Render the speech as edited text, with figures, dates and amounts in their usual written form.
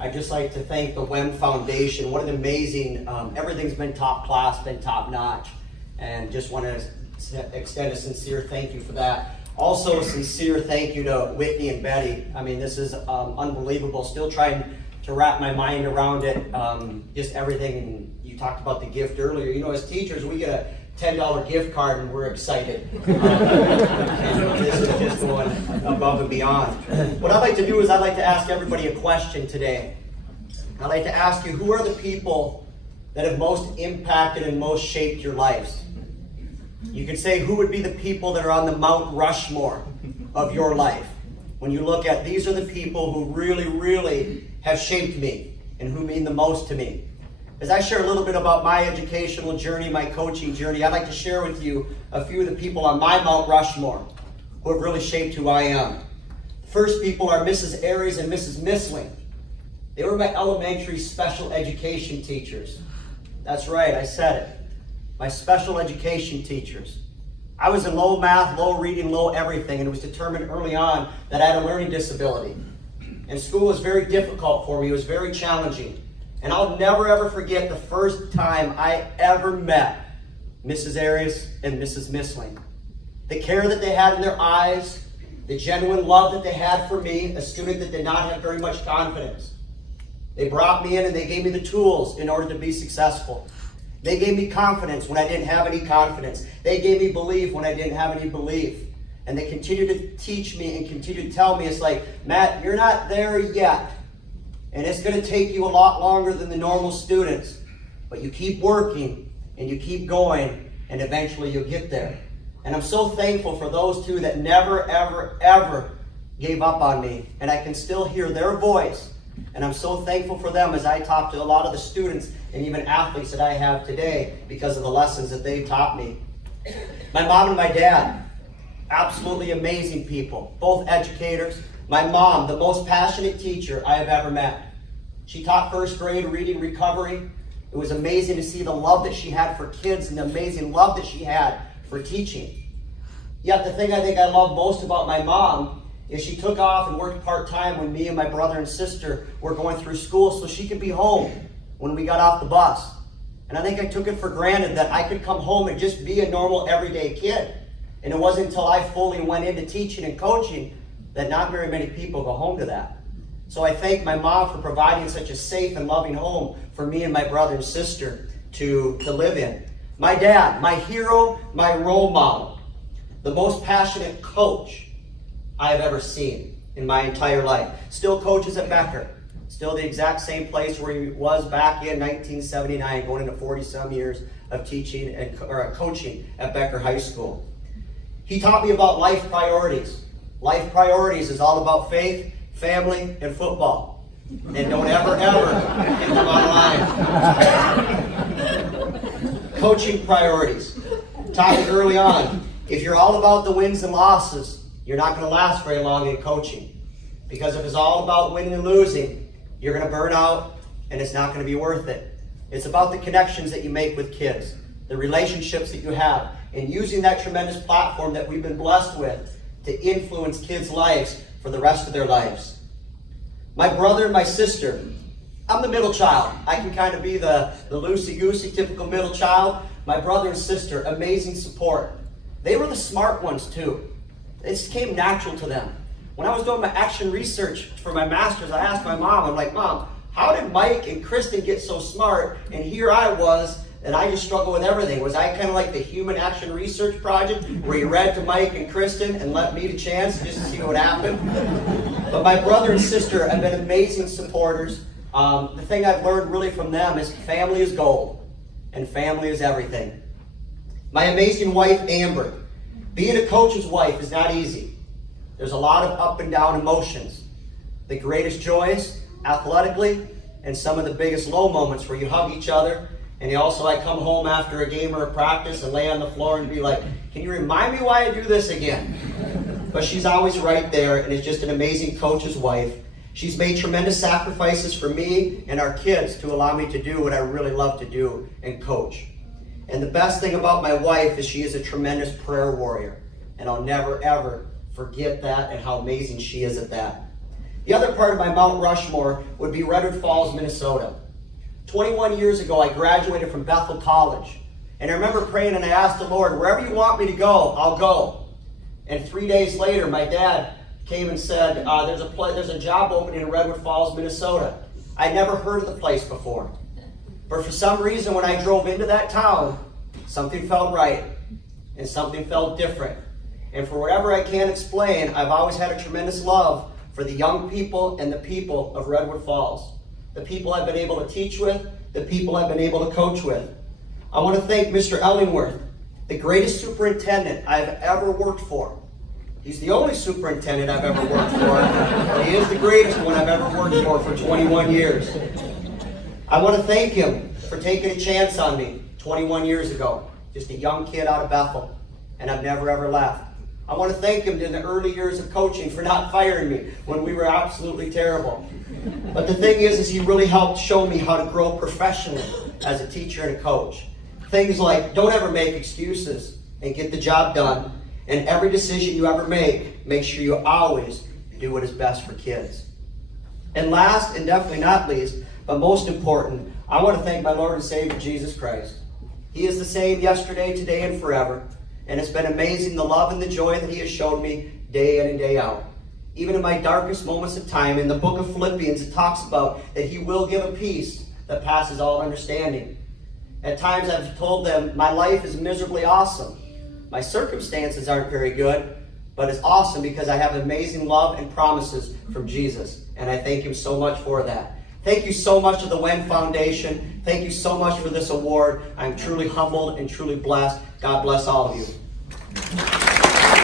I'd just like to thank the WEM Foundation. What an amazing, everything's been top class, been top notch. And just want to extend a sincere thank you for that. Also, a sincere thank you to Whitney and Betty. I mean, this is unbelievable. Still trying to wrap my mind around it. Just everything. And you talked about the gift earlier. You know, as teachers, we get a $10 gift card and we're excited. And this is just going above and beyond. What I'd like to do is I'd like to ask everybody a question today. I'd like to ask you, who are the people that have most impacted and most shaped your lives? You could say, who would be the people that are on the Mount Rushmore of your life? When you look at, these are the people who really, really have shaped me and who mean the most to me. As I share a little bit about my educational journey, my coaching journey, I'd like to share with you a few of the people on my Mount Rushmore who have really shaped who I am. The first people are Mrs. Aries and Mrs. Missling. They were my elementary special education teachers. That's right, I said it. My special education teachers. I was in low math, low reading, low everything, and it was determined early on that I had a learning disability. And school was very difficult for me. It was very challenging. And I'll never ever forget the first time I ever met Mrs. Aries and Mrs. Missling. The care that they had in their eyes, the genuine love that they had for me, a student that did not have very much confidence. They brought me in and they gave me the tools in order to be successful. They gave me confidence when I didn't have any confidence. They gave me belief when I didn't have any belief. And they continued to teach me and continue to tell me, it's like, Matt, you're not there yet. And it's going to take you a lot longer than the normal students. But you keep working and you keep going and eventually you'll get there. And I'm so thankful for those two that never, ever, ever gave up on me. And I can still hear their voice. And I'm so thankful for them as I talk to a lot of the students and even athletes that I have today because of the lessons that they taught me. My mom and my dad, absolutely amazing people, both educators. My mom, the most passionate teacher I have ever met. She taught first grade reading recovery. It was amazing to see the love that she had for kids and the amazing love that she had for teaching. Yet the thing I think I love most about my mom is she took off and worked part-time when me and my brother and sister were going through school so she could be home when we got off the bus. And I think I took it for granted that I could come home and just be a normal everyday kid. And it wasn't until I fully went into teaching and coaching that not very many people go home to that. So I thank my mom for providing such a safe and loving home for me and my brother and sister to live in. My dad, my hero, my role model, the most passionate coach I have ever seen in my entire life. Still coaches at Becker. Still the exact same place where he was back in 1979, going into 40-some years of teaching and coaching at Becker High School. He taught me about life priorities. Life priorities is all about faith, family, and football. And don't ever, ever get them online. Coaching priorities. Taught me early on, if you're all about the wins and losses, you're not going to last very long in coaching. Because if it's all about winning and losing, you're going to burn out and it's not going to be worth it. It's about the connections that you make with kids, the relationships that you have, and using that tremendous platform that we've been blessed with to influence kids' lives for the rest of their lives. My brother and my sister, I'm the middle child. I can kind of be the loosey-goosey, typical middle child. My brother and sister, amazing support. They were the smart ones too. It just came natural to them. When I was doing my action research for my master's, I asked my mom, I'm like, Mom, how did Mike and Kristen get so smart? And here I was, and I just struggled with everything. Was I kind of like the human action research project where you read to Mike and Kristen and let me the chance just to see what happened? But my brother and sister have been amazing supporters. The thing I've learned really from them is family is gold, and family is everything. My amazing wife, Amber. Being a coach's wife is not easy. There's a lot of up and down emotions. The greatest joys, athletically, and some of the biggest low moments where you hug each other. And also I come home after a game or a practice and lay on the floor and be like, can you remind me why I do this again? But she's always right there and is just an amazing coach's wife. She's made tremendous sacrifices for me and our kids to allow me to do what I really love to do and coach. And the best thing about my wife is she is a tremendous prayer warrior. And I'll never, ever forget that and how amazing she is at that. The other part of my Mount Rushmore would be Redwood Falls, Minnesota. 21 years ago, I graduated from Bethel College. And I remember praying and I asked the Lord, wherever you want me to go, I'll go. And 3 days later, my dad came and said, there's a job opening in Redwood Falls, Minnesota. I'd never heard of the place before. But for some reason, when I drove into that town, something felt right and something felt different. And for whatever I can't explain, I've always had a tremendous love for the young people and the people of Redwood Falls. The people I've been able to teach with, the people I've been able to coach with. I want to thank Mr. Ellingworth, the greatest superintendent I've ever worked for. He's the only superintendent I've ever worked for, but he is the greatest one I've ever worked for 21 years. I want to thank him for taking a chance on me 21 years ago. Just a young kid out of Bethel, and I've never ever left. I want to thank him in the early years of coaching for not firing me when we were absolutely terrible. But the thing is he really helped show me how to grow professionally as a teacher and a coach. Things like, don't ever make excuses and get the job done. And every decision you ever make sure you always do what is best for kids. And last, and definitely not least, but most important, I want to thank my Lord and Savior, Jesus Christ. He is the same yesterday, today, and forever. And it's been amazing the love and the joy that he has shown me day in and day out. Even in my darkest moments of time, in the book of Philippians, it talks about that he will give a peace that passes all understanding. At times I've told them, my life is miserably awesome. My circumstances aren't very good, but it's awesome because I have amazing love and promises from Jesus. And I thank him so much for that. Thank you so much to the WEM Foundation. Thank you so much for this award. I'm truly humbled and truly blessed. God bless all of you.